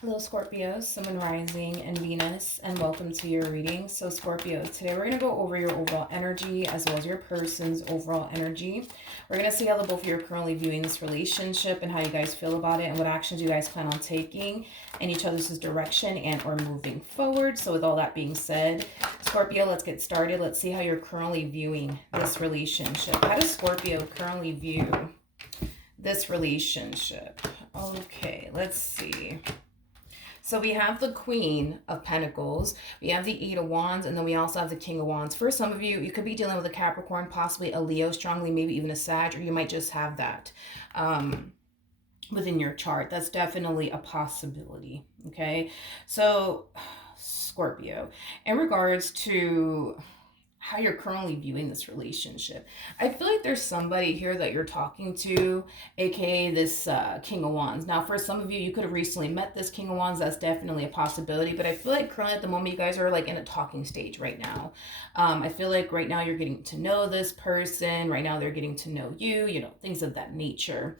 Hello, Scorpio, Sun, Moon, Rising, and Venus, and welcome to your reading. So, Scorpio, today we're going to go over your overall energy as well as your person's overall energy. We're going to see how the both of you are currently viewing this relationship and how you guys feel about it and what actions you guys plan on taking in each other's direction and or moving forward. So, with all that being said, Scorpio, let's get started. Let's see how you're currently viewing this relationship. How does Scorpio currently view this relationship? Okay, let's see. So we have the Queen of Pentacles, we have the Eight of Wands, and then we also have the King of Wands. For some of you, you could be dealing with a Capricorn, possibly a Leo strongly, maybe even a Sag, or you might just have that within your chart. That's definitely a possibility, okay? So, Scorpio, in regards to how you're currently viewing this relationship, I feel like there's somebody here that you're talking to, aka this King of Wands. Now, for some of you, you could have recently met this King of Wands. That's definitely a possibility, but I feel like currently at the moment, you guys are like in a talking stage right now. I feel like right now you're getting to know this person. Right now they're getting to know you, you know, things of that nature.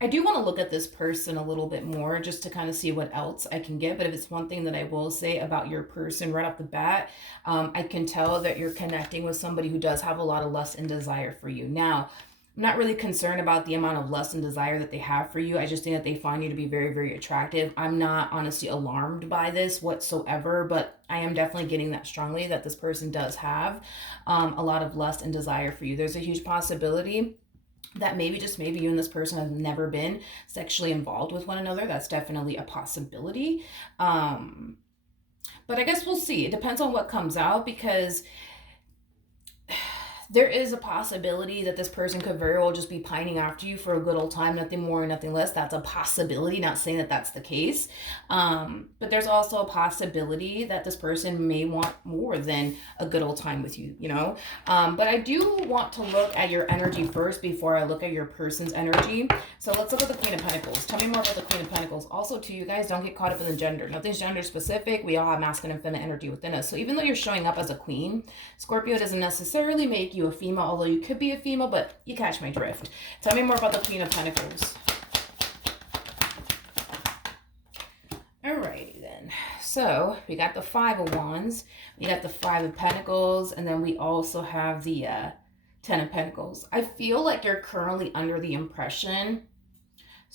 I do want to look at this person a little bit more just to kind of see what else I can get. But if it's one thing that I will say about your person right off the bat, I can tell that you're connecting with somebody who does have a lot of lust and desire for you. Now, I'm not really concerned about the amount of lust and desire that they have for you. I just think that they find you to be very, very attractive. I'm not honestly alarmed by this whatsoever, but I am definitely getting that strongly that this person does have a lot of lust and desire for you. There's a huge possibility that maybe, just maybe, you and this person have never been sexually involved with one another. That's definitely a possibility. But I guess we'll see. It depends on what comes out, because there is a possibility that this person could very well just be pining after you for a good old time, nothing more, nothing less. That's a possibility, not saying that that's the case. But there's also a possibility that this person may want more than a good old time with you, you know? But I do want to look at your energy first before I look at your person's energy. So let's look at the Queen of Pentacles. Tell me more about the Queen of Pentacles. Also, to you guys, don't get caught up in the gender. Nothing's gender specific. We all have masculine and feminine energy within us. So even though you're showing up as a queen, Scorpio doesn't necessarily make you a female, although you could be a female, but you catch my drift. Tell me more about the Queen of Pentacles. Alrighty then. So we got the Five of Wands, we got the Five of Pentacles, and then we also have the Ten of Pentacles. I feel like you're currently under the impression,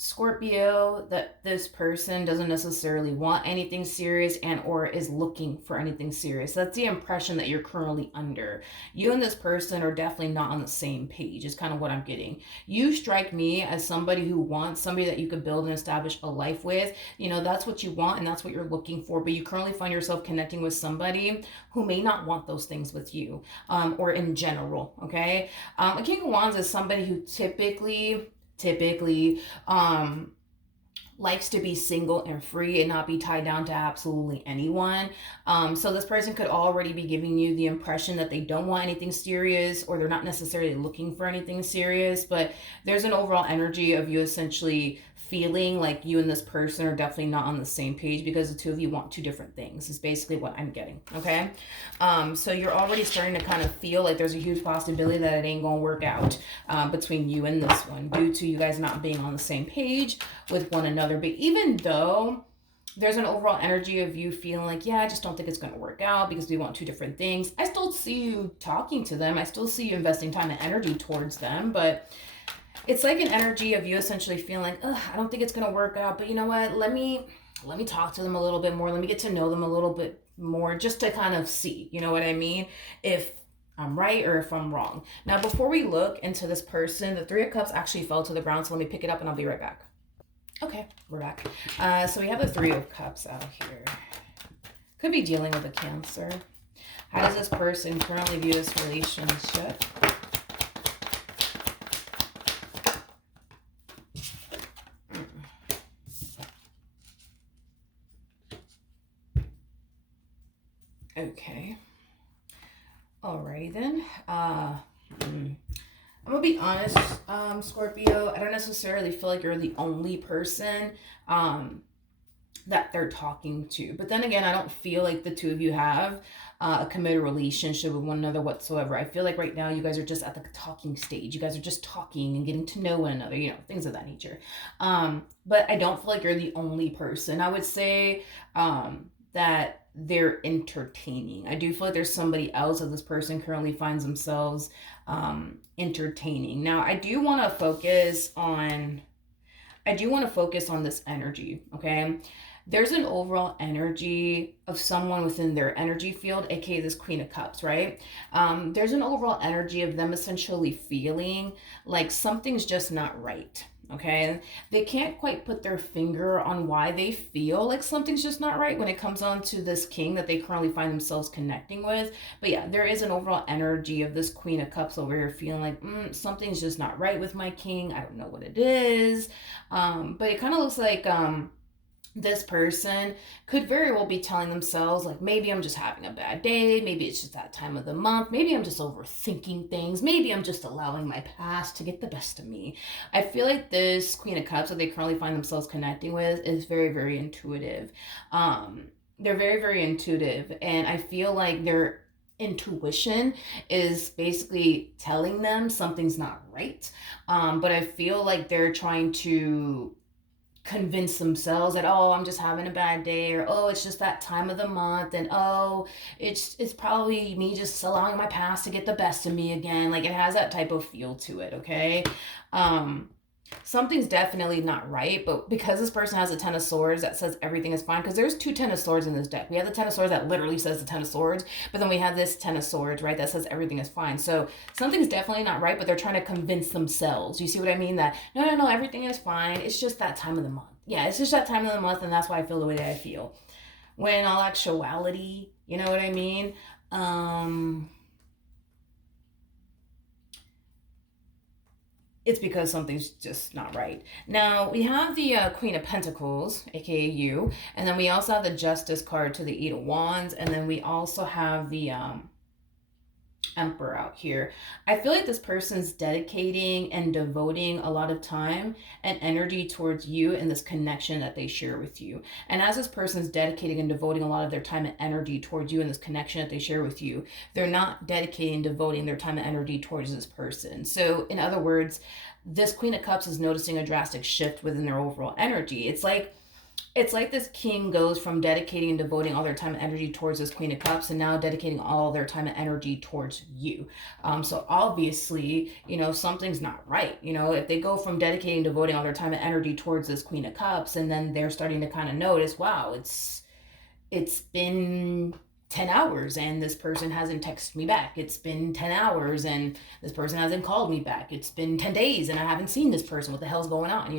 Scorpio, that this person doesn't necessarily want anything serious and or is looking for anything serious. That's the impression that you're currently under. You and this person are definitely not on the same page, is kind of what I'm getting. You strike me as somebody who wants somebody that you could build and establish a life with. You know, that's what you want and that's what you're looking for, but you currently find yourself connecting with somebody who may not want those things with you, or in general, okay? A King of Wands is somebody who typically likes to be single and free and not be tied down to absolutely anyone. So this person could already be giving you the impression that they don't want anything serious, or they're not necessarily looking for anything serious, but there's an overall energy of you essentially feeling like you and this person are definitely not on the same page, because the two of you want two different things is basically what I'm getting, okay? So you're already starting to kind of feel like there's a huge possibility that it ain't gonna work out between you and this one, due to you guys not being on the same page with one another. But even though there's an overall energy of you feeling like, yeah, I just don't think it's going to work out because we want two different things, I still see you talking to them. I still see you investing time and energy towards them, but it's like an energy of you essentially feeling like, I don't think it's going to work out, but you know what? Let me talk to them a little bit more. Let me get to know them a little bit more, just to kind of see, you know what I mean? If I'm right or if I'm wrong. Now, before we look into this person, the Three of Cups actually fell to the ground, so let me pick it up and I'll be right back. Okay, we're back. So we have the Three of Cups out here. Could be dealing with a Cancer. How does this person currently view this relationship? Okay. Alrighty then. I'm gonna be honest, Scorpio, I don't necessarily feel like you're the only person that they're talking to. But then again, I don't feel like the two of you have a committed relationship with one another whatsoever. I feel like right now you guys are just at the talking stage. You guys are just talking and getting to know one another, things of that nature. But I don't feel like you're the only person. I would say that they're entertaining. I do feel like there's somebody else that this person currently finds themselves entertaining. Now, I do want to focus on this energy, okay? There's an overall energy of someone within their energy field, aka this Queen of Cups, right? There's an overall energy of them essentially feeling like something's just not right. Okay, they can't quite put their finger on why they feel like something's just not right when it comes on to this king that they currently find themselves connecting with. But yeah, there is an overall energy of this Queen of Cups over here feeling like something's just not right with my king. I don't know what it is. But it kind of looks like this person could very well be telling themselves, like, maybe I'm just having a bad day, maybe it's just that time of the month, maybe I'm just overthinking things, maybe I'm just allowing my past to get the best of me. I feel like this Queen of Cups that they currently find themselves connecting with is very, very intuitive. They're very, very intuitive, and I feel like their intuition is basically telling them something's not right. But I feel like they're trying to convince themselves that, oh, I'm just having a bad day, or oh, it's just that time of the month, and oh, it's probably me just allowing my past to get the best of me again. Like, it has that type of feel to it. Okay. um Something's definitely not right, but because this person has a Ten of Swords that says everything is fine, because there's two Ten of Swords in this deck. We have the Ten of Swords that literally says the Ten of Swords, but then we have this Ten of Swords, right, that says everything is fine. So something's definitely not right, but they're trying to convince themselves. You see what I mean? That no, no, no, everything is fine. It's just that time of the month. Yeah, it's just that time of the month, and that's why I feel the way that I feel. When in all actuality, you know what I mean? It's because something's just not right. Now, we have the Queen of Pentacles, aka you, and then we also have the Justice card to the Eight of Wands, and then we also have the Emperor out here. I feel like this person's dedicating and devoting a lot of time and energy towards you and this connection that they share with you. And as this person's dedicating and devoting a lot of their time and energy towards you and this connection that they share with you, they're not dedicating and devoting their time and energy towards this person. So, in other words, this Queen of Cups is noticing a drastic shift within their overall energy. It's like this king goes from dedicating and devoting all their time and energy towards this Queen of Cups and now dedicating all their time and energy towards you. So obviously, something's not right. If they go from dedicating, devoting all their time and energy towards this Queen of Cups, and then they're starting to kind of notice, wow, it's been 10 hours and this person hasn't texted me back. It's been 10 hours and this person hasn't called me back. It's been 10 days and I haven't seen this person. What the hell's going on?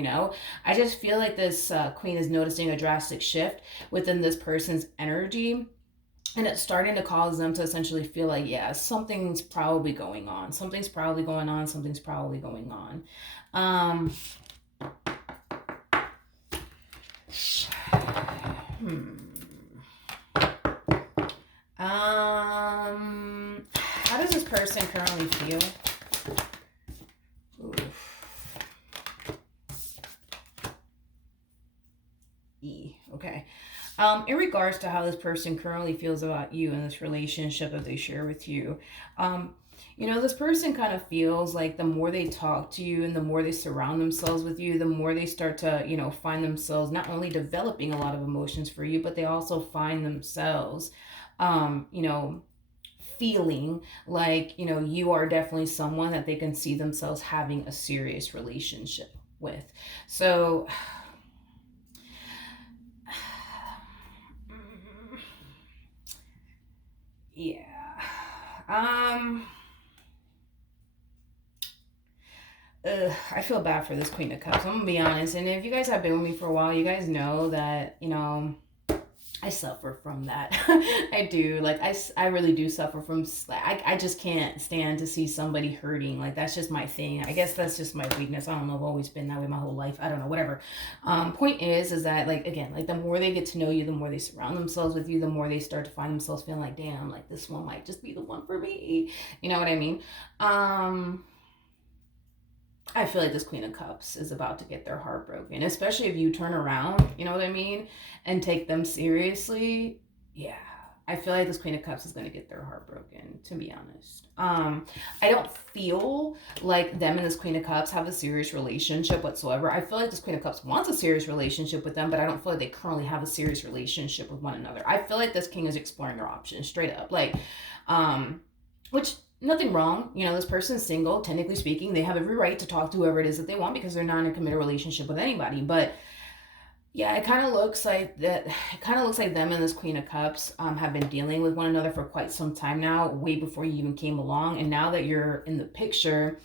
I just feel like this queen is noticing a drastic shift within this person's energy. And it's starting to cause them to essentially feel like, yeah, something's probably going on. Something's probably going on. Something's probably going on. How does this person currently feel? Okay. In regards to how this person currently feels about you and this relationship that they share with you, this person kind of feels like the more they talk to you and the more they surround themselves with you, the more they start to, find themselves not only developing a lot of emotions for you, but they also find themselves, feeling like, you are definitely someone that they can see themselves having a serious relationship with. So, yeah. I feel bad for this Queen of Cups. I'm gonna be honest. And if you guys have been with me for a while, you guys know that, I suffer from that. I do. Like, I really do suffer from, I just can't stand to see somebody hurting. Like, that's just my thing. I guess that's just my weakness. I don't know. I've always been that way my whole life. I don't know, whatever. Point is that, like, again, like, the more they get to know you, the more they surround themselves with you, the more they start to find themselves feeling like, damn, like, this one might just be the one for me. You know what I mean? I feel like this Queen of Cups is about to get their heart broken, especially if you turn around, you know what I mean, and take them seriously. Yeah, I feel like this Queen of Cups is going to get their heart broken, to be honest. I don't feel like them and this Queen of Cups have a serious relationship whatsoever. I feel like this Queen of Cups wants a serious relationship with them, but I don't feel like they currently have a serious relationship with one another. I feel like this King is exploring their options straight up. Like, which nothing wrong. You know, this person's single, technically speaking. They have every right to talk to whoever it is that they want because they're not in a committed relationship with anybody. But yeah, it kind of looks like that. It kind of looks like them and this Queen of Cups have been dealing with one another for quite some time now, way before you even came along. And now that you're in the picture,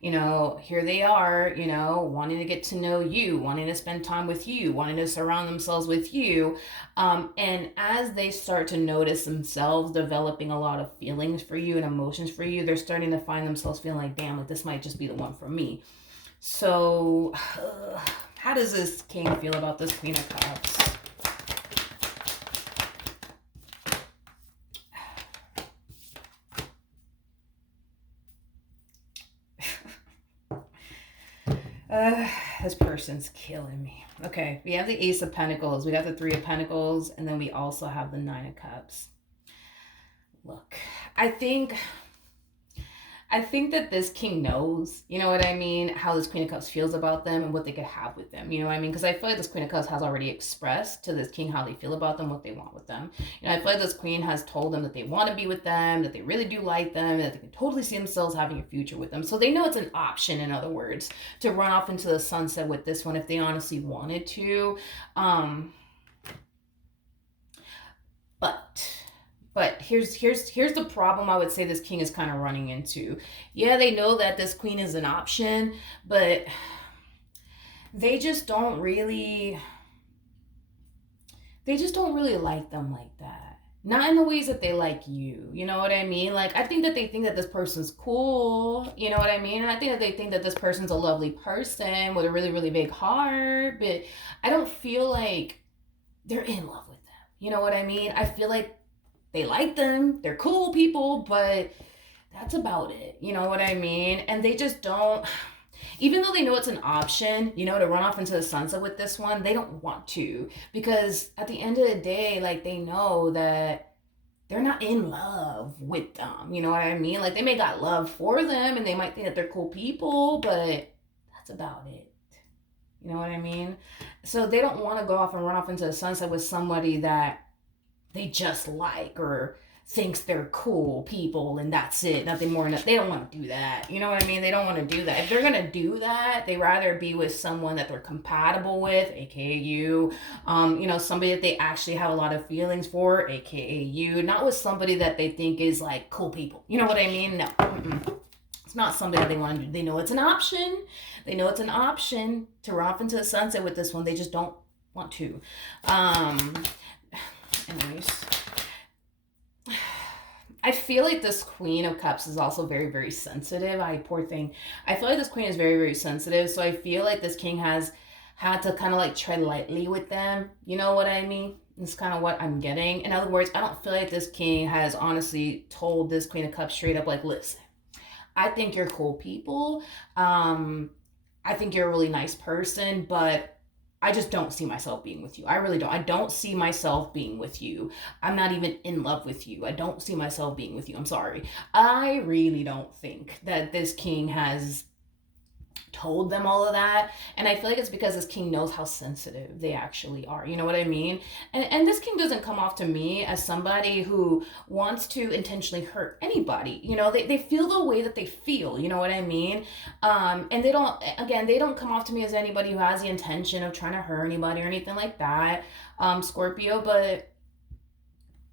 you know, here they are, you know, wanting to get to know you, wanting to spend time with you, wanting to surround themselves with you. And as they start to notice themselves developing a lot of feelings for you and emotions for you, they're starting to find themselves feeling like, damn, like this might just be the one for me. So, how does this king feel about this Queen of Cups? Uh, this person's killing me. Okay, we have the Ace of Pentacles, we got the Three of Pentacles, and then we also have the Nine of Cups. Look, I think I think that this king knows, you know what I mean, how this Queen of Cups feels about them and what they could have with them, you know what I mean? Because I feel like this Queen of Cups has already expressed to this king how they feel about them, what they want with them. You know, I feel like this queen has told them that they want to be with them, that they really do like them, that they can totally see themselves having a future with them. So they know it's an option, in other words, to run off into the sunset with this one if they honestly wanted to. Um, but here's the problem I would say this king is kind of running into. Yeah, they know that this queen is an option, but they just don't really like them like that. Not in the ways that they like you. You know what I mean? Like, I think that they think that this person's cool. You know what I mean? And I think that they think that this person's a lovely person with a really, really big heart. But I don't feel like they're in love with them. You know what I mean? I feel like they like them, they're cool people, but that's about it. You know what I mean? And they just don't, even though they know it's an option, you know, to run off into the sunset with this one, they don't want to. Because at the end of the day, like, they know that they're not in love with them. You know what I mean? Like, they may got love for them and they might think that they're cool people, but that's about it. You know what I mean? So they don't want to go off and run off into the sunset with somebody that they just like or thinks they're cool people and that's it, nothing more. They don't want to do that. You know what I mean? They don't want to do that. If they're gonna do that, they rather be with someone that they're compatible with, aka you. You know, somebody that they actually have a lot of feelings for, aka you. Not with somebody that they think is like cool people. You know what I mean? No. Mm-mm. It's not something that they want to do. They know it's an option. They know it's an option to run off into the sunset with this one. They just don't want to. Anyways, I feel like this Queen of Cups is also very, very sensitive. Poor thing. I feel like this queen is very, very sensitive. So I feel like this king has had to kind of like tread lightly with them. You know what I mean? It's kind of what I'm getting. In other words, I don't feel like this king has honestly told this Queen of Cups straight up, like, listen, I think you're cool people. I think you're a really nice person, but I just don't see myself being with you. I really don't. I don't see myself being with you. I'm not even in love with you. I don't see myself being with you. I'm sorry. I really don't think that this king has told them all of that. And I feel like it's because this king knows how sensitive they actually are. You know what I mean? And this king doesn't come off to me as somebody who wants to intentionally hurt anybody. You know, they feel the way that they feel. You know what I mean? And they don't come off to me as anybody who has the intention of trying to hurt anybody or anything like that, Scorpio, but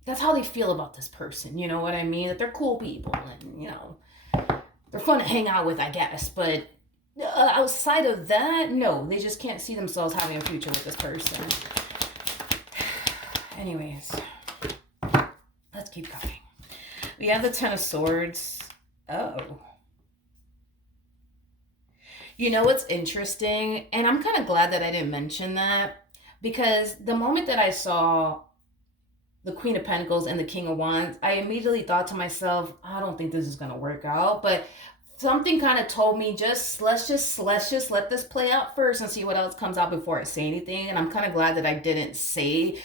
that's how they feel about this person. You know what I mean? That they're cool people and, you know, they're fun to hang out with, I guess, but outside of that, no, they just can't see themselves having a future with this person. Anyways, let's keep going. We have the Ten of Swords. Oh. You know what's interesting? And I'm kind of glad that I didn't mention that, because the moment that I saw the Queen of Pentacles and the King of Wands, I immediately thought to myself, I don't think this is going to work out. But something kind of told me let's just let this play out first and see what else comes out before I say anything. And I'm kind of glad that I didn't say,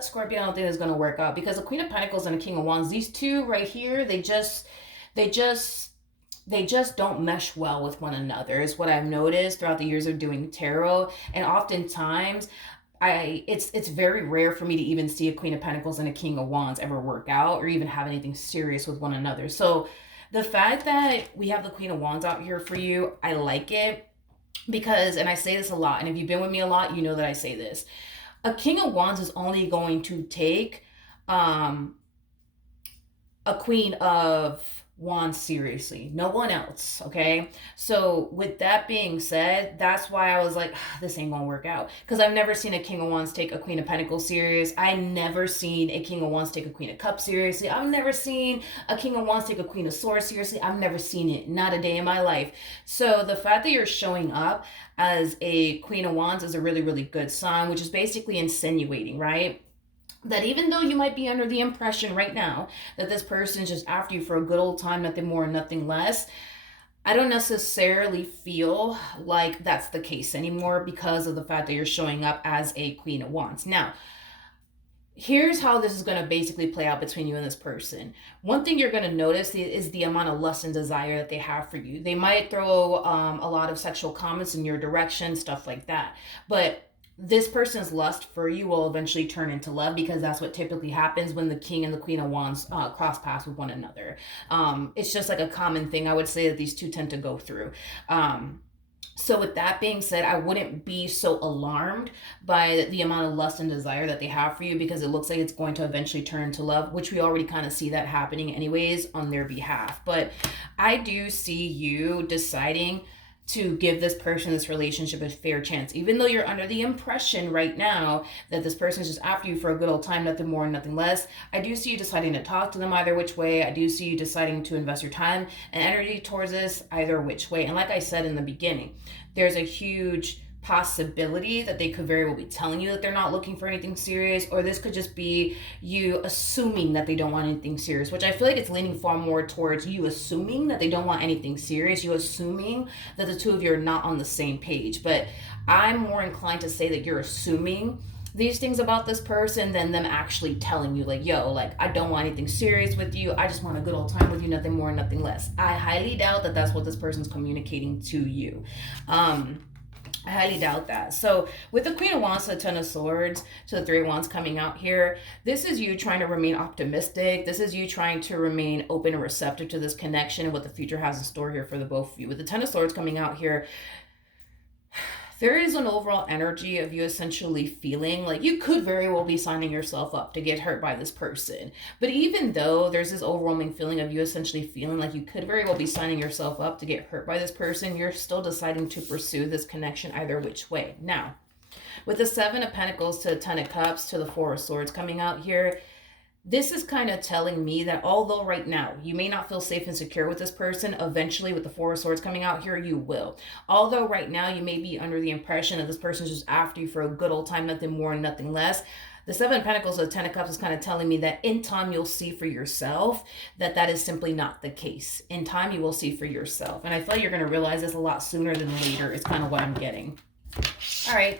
Scorpio, I don't think it's gonna work out, because the Queen of Pentacles and the King of Wands, these two right here, they just they just don't mesh well with one another, is what I've noticed throughout the years of doing tarot. And oftentimes it's very rare for me to even see a Queen of Pentacles and a King of Wands ever work out or even have anything serious with one another. So the fact that we have the Queen of Wands out here for you, I like it, because, and I say this a lot, and if you've been with me a lot, you know that I say this. A King of Wands is only going to take um a Queen of Wands seriously, no one else. Okay, so with that being said, that's why I was like, this ain't gonna work out, because I've never seen a King of Wands take a Queen of Pentacles serious. I never seen a King of Wands take a Queen of Cups seriously. I've never seen a King of Wands take a Queen of Swords seriously. I've never seen it, not a day in my life. So the fact that you're showing up as a Queen of Wands is a really, really good sign, which is basically insinuating, right, that even though you might be under the impression right now that this person's just after you for a good old time, nothing more, nothing less, I don't necessarily feel like that's the case anymore, because of the fact that you're showing up as a Queen of Wands. Now, here's how this is going to basically play out between you and this person. One thing you're going to notice is the amount of lust and desire that they have for you. They might throw a lot of sexual comments in your direction, stuff like that. But this person's lust for you will eventually turn into love, because that's what typically happens when the King and the Queen of Wands cross paths with one another. It's just like a common thing I would say that these two tend to go through. So with that being said, I wouldn't be so alarmed by the amount of lust and desire that they have for you, because it looks like it's going to eventually turn into love, which we already kind of see that happening anyways on their behalf. But I do see you deciding to give this person, this relationship, a fair chance, even though you're under the impression right now that this person is just after you for a good old time, nothing more, nothing less. I do see you deciding to talk to them either which way. I do see you deciding to invest your time and energy towards this either which way. And like I said in the beginning, there's a huge possibility that they could very well be telling you that they're not looking for anything serious, or this could just be you assuming that they don't want anything serious, which I feel like it's leaning far more towards you assuming that they don't want anything serious, you assuming that the two of you are not on the same page. But I'm more inclined to say that you're assuming these things about this person than them actually telling you, like, yo, like, I don't want anything serious with you, I just want a good old time with you, nothing more, nothing less. I highly doubt that that's what this person's communicating to you. I highly doubt that. So with the Queen of Wands to the Ten of Swords to the Three of Wands coming out here, this is you trying to remain optimistic. This is you trying to remain open and receptive to this connection and what the future has in store here for the both of you. With the Ten of Swords coming out here, there is an overall energy of you essentially feeling like you could very well be signing yourself up to get hurt by this person. But even though there's this overwhelming feeling of you essentially feeling like you could very well be signing yourself up to get hurt by this person, you're still deciding to pursue this connection either which way. Now, with the Seven of Pentacles to the Ten of Cups to the Four of Swords coming out here, this is kind of telling me that although right now you may not feel safe and secure with this person, eventually with the Four of Swords coming out here, you will. Although right now you may be under the impression that this person is just after you for a good old time, nothing more and nothing less, the Seven of Pentacles or the Ten of Cups is kind of telling me that in time you'll see for yourself that that is simply not the case. In time you will see for yourself. And I feel like you're going to realize this a lot sooner than later is kind of what I'm getting. All right.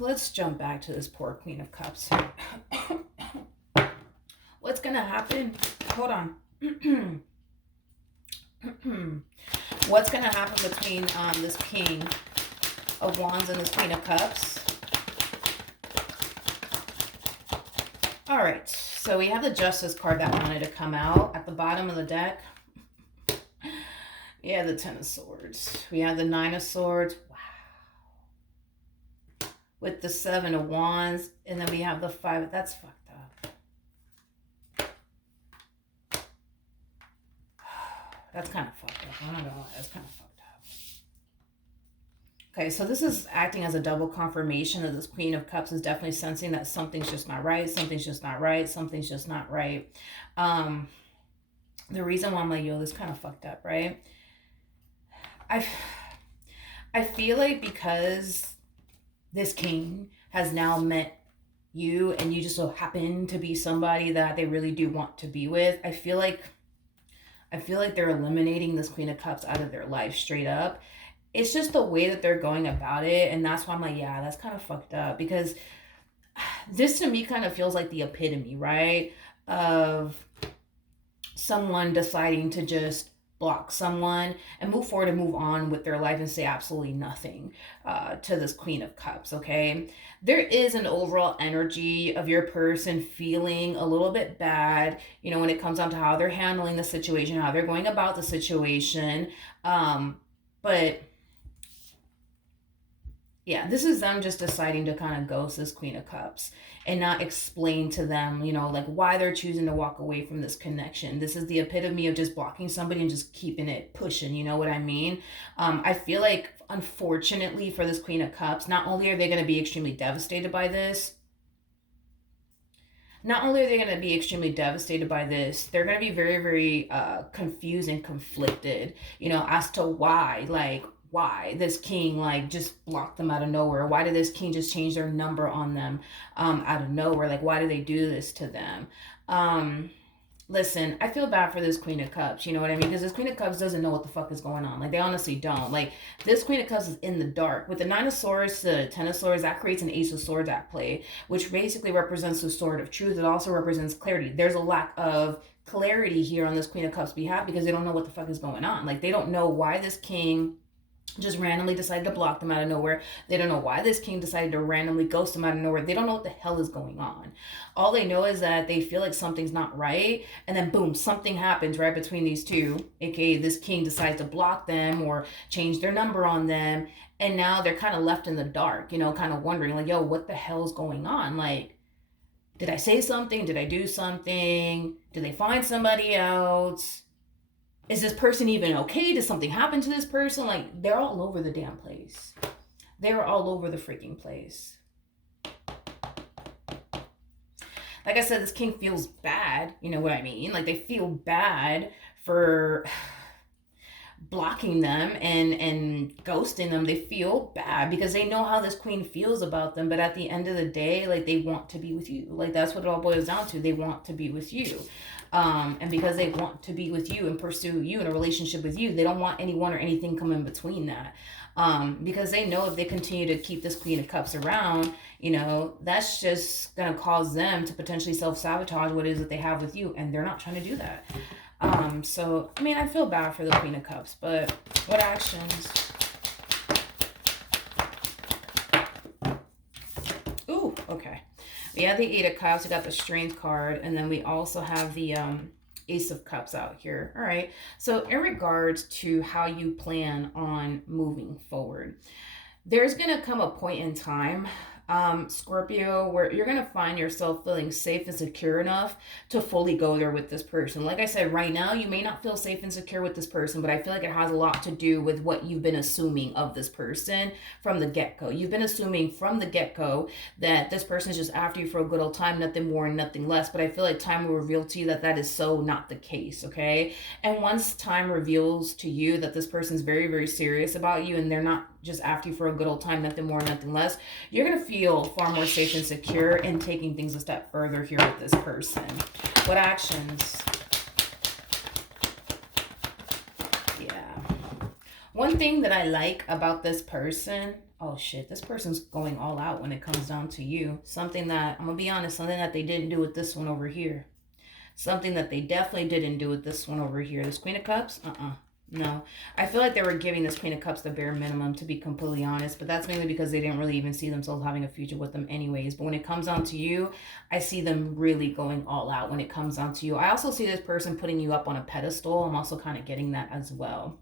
Let's jump back to this poor Queen of Cups here. What's gonna happen? Hold on. What's gonna happen between this King of Wands and this Queen of Cups? All right, so we have the Justice card that wanted to come out at the bottom of the deck. We have the Ten of Swords. We have the Nine of Swords. With the Seven of Wands, and then we have the Five. That's fucked up. That's kind of fucked up. I don't know. That's kind of fucked up. Okay, so this is acting as a double confirmation that this Queen of Cups is definitely sensing that something's just not right. Something's just not right. Something's just not right. The reason why I'm like, yo, this kind of fucked up, right? I feel like because this King has now met you and you just so happen to be somebody that they really do want to be with, I feel like I feel like they're eliminating this Queen of Cups out of their life straight up. It's just the way that they're going about it. And that's why I'm like, yeah, that's kind of fucked up. Because this to me kind of feels like the epitome, right? Of someone deciding to just block someone and move forward and move on with their life and say absolutely nothing to this Queen of Cups. Okay, there is an overall energy of your person feeling a little bit bad, you know, when it comes down to how they're handling the situation, how they're going about the situation. But yeah, this is them just deciding to kind of ghost this Queen of Cups and not explain to them, you know, like why they're choosing to walk away from this connection. This is the epitome of just blocking somebody and just keeping it pushing. You know what I mean? I feel like, unfortunately, for this Queen of Cups, not only are they going to be extremely devastated by this, not only are they going to be extremely devastated by this, they're going to be very, very confused and conflicted, you know, as to why, like, why this king like just blocked them out of nowhere. Why did this king just change their number on them out of nowhere? Like, why do they do this to them? um Listen, I feel bad for this Queen of Cups, you know what I mean? Because this Queen of Cups doesn't know what the fuck is going on. Like, they honestly don't. Like, this Queen of Cups is in the dark. With the Nine of Swords to the Ten of Swords, that creates an Ace of Swords at play, which basically represents the Sword of Truth. It also represents clarity. There's a lack of clarity here on this Queen of Cups behalf because they don't know what the fuck is going on. Like, they don't know why this king just randomly decided to block them out of nowhere. They don't know why this king decided to randomly ghost them out of nowhere. They don't know what the hell is going on. All they know is that they feel like something's not right, and then boom, something happens right between these two, aka this king decides to block them or change their number on them, and now they're kind of left in the dark, you know, kind of wondering like, yo, what the hell's going on? Like, did I say something? Did I do something? Did they find somebody else? Is this person even okay? Did something happen to this person? Like, they're all over the damn place. They're all over the freaking place. Like I said, this king feels bad. You know what I mean? Like, they feel bad for blocking them and ghosting them. They feel bad because they know how this queen feels about them, but at the end of the day, like, they want to be with you. Like, that's what it all boils down to. They want to be with you. And because they want to be with you and pursue you in a relationship with you, they don't want anyone or anything come in between that. Because they know if they continue to keep this Queen of Cups around, you know, that's just going to cause them to potentially self-sabotage what it is that they have with you, and they're not trying to do that. So, I mean, I feel bad for the Queen of Cups, but what actions? Ooh, okay. We have the Eight of Cups, we got the Strength card, and then we also have the Ace of Cups out here. All right. So in regards to how you plan on moving forward, there's going to come a point in time, Scorpio, where you're going to find yourself feeling safe and secure enough to fully go there with this person. Like I said, right now, you may not feel safe and secure with this person, but I feel like it has a lot to do with what you've been assuming of this person from the get-go. You've been assuming from the get-go that this person is just after you for a good old time, nothing more and nothing less. But I feel like time will reveal to you that that is so not the case, okay? And once time reveals to you that this person's very, very serious about you and they're not just after you for a good old time, nothing more, nothing less, you're going to feel far more safe and secure in taking things a step further here with this person. What actions? Yeah. One thing that I like about this person, oh shit, this person's going all out when it comes down to you. Something that, I'm going to be honest, something that they didn't do with this one over here. Something that they definitely didn't do with this one over here. This Queen of Cups? No. I feel like they were giving this Queen of Cups the bare minimum, to be completely honest. But that's mainly because they didn't really even see themselves having a future with them anyways. But when it comes down to you, I see them really going all out when it comes down to you. I also see this person putting you up on a pedestal. I'm also kind of getting that as well.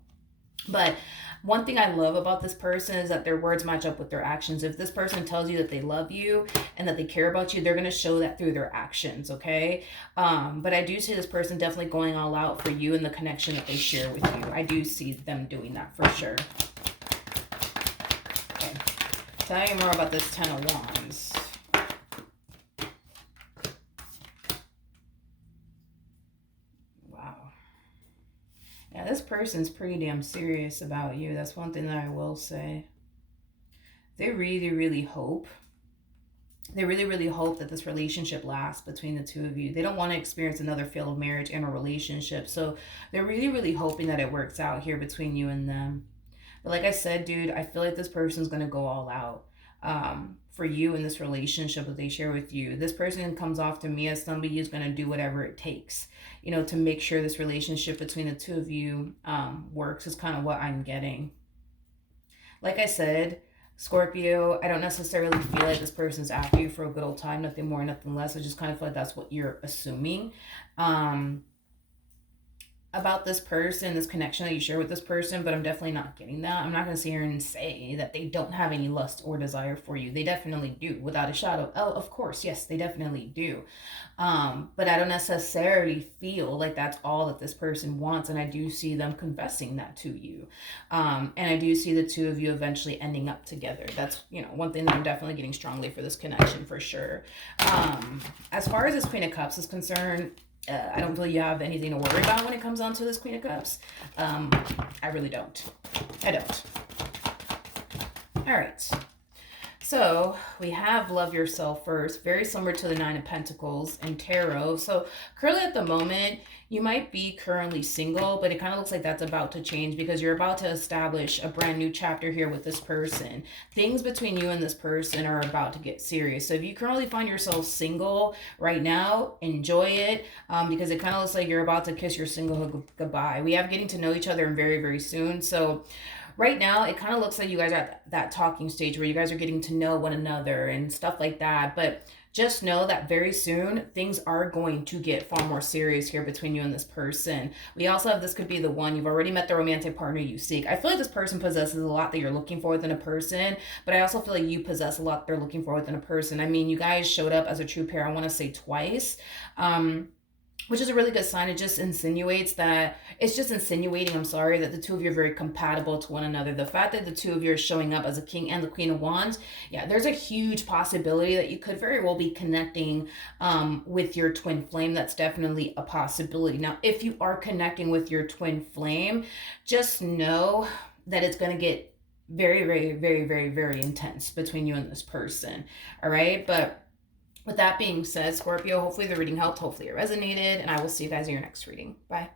But one thing I love about this person is that their words match up with their actions. If this person tells you that they love you and that they care about you, they're going to show that through their actions, okay? But I do see this person definitely going all out for you and the connection that they share with you. I do see them doing that for sure. Okay. Tell me more about this Ten of Wands. Yeah, this person's pretty damn serious about you. That's one thing that I will say. They really, really hope They really, really hope that this relationship lasts between the two of you. They don't want to experience another failed marriage in a relationship. So they're really, really hoping that it works out here between you and them. But like I said, dude, I feel like this person's going to go all out for you in this relationship that they share with you. This person comes off to me as somebody who's going to do whatever it takes, you know, to make sure this relationship between the two of you works, is kind of what I'm getting. Like I said, Scorpio, I don't necessarily feel like this person's after you for a good old time, nothing more, nothing less. I just kind of feel like that's what you're assuming. Um, about this person, this connection that you share with this person, but I'm definitely not getting that. I'm not going to sit here and say that they don't have any lust or desire for you. They definitely do, without a shadow. Oh, of course, yes, they definitely do. But I don't necessarily feel like that's all that this person wants, and I do see them confessing that to you. And I do see the two of you eventually ending up together. That's, you know, one thing that I'm definitely getting strongly for this connection for sure. As far as this Queen of Cups is concerned, I don't feel you have anything to worry about when it comes down to this Queen of Cups. I really don't. I don't. All right. So we have Love Yourself First, very similar to the Nine of Pentacles and Tarot. So currently at the moment, you might be currently single, but it kind of looks like that's about to change because you're about to establish a brand new chapter here with this person. Things between you and this person are about to get serious. So if you currently find yourself single right now, enjoy it because it kind of looks like you're about to kiss your singlehood goodbye. We have getting to know each other very, very soon. So right now, it kind of looks like you guys are at that talking stage where you guys are getting to know one another and stuff like that. But just know that very soon, things are going to get far more serious here between you and this person. We also have, this could be the one, you've already met the romantic partner you seek. I feel like this person possesses a lot that you're looking for within a person, but I also feel like you possess a lot they're looking for within a person. I mean, you guys showed up as a true pair, I want to say twice. Which is a really good sign. It just insinuates that, it's just insinuating, I'm sorry, that the two of you are very compatible to one another. The fact that the two of you are showing up as a king and the Queen of Wands, yeah, there's a huge possibility that you could very well be connecting with your twin flame. That's definitely a possibility. Now, if you are connecting with your twin flame, just know that it's going to get very, very, very, very, very intense between you and this person. All right. But with that being said, Scorpio, hopefully the reading helped. Hopefully it resonated. And I will see you guys in your next reading. Bye.